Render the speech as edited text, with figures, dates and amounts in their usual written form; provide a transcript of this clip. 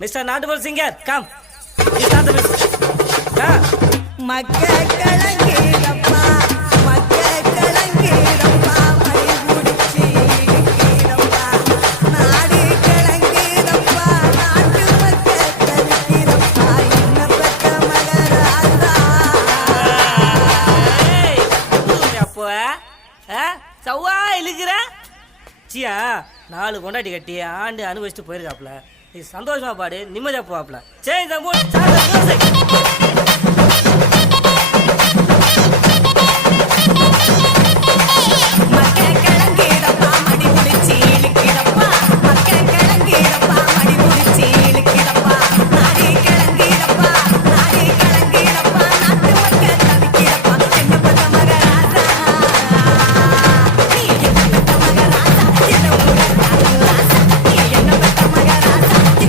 mister நாட்டுபுற singer come start the music மக்க கலங்கிரப்பா மக்க கலங்கிரப்பா மடி முடிச்சி கீரப்பா நாடி கலங்கிரப்பா நாட்டு மக்க கலங்கிரப்பா என்ன பக்க மகராசா ஏய் அப்போ சவ்வா இழுக்கிற சியா 4 கொண்டாட்டி கட்டி ஆண்டு அனுபவிச்சுட்டு போயிருக்காப்ல நீ சந்தோஷமா பாடு நிம்மதியா போவாப்ல சரி இந்த மூணு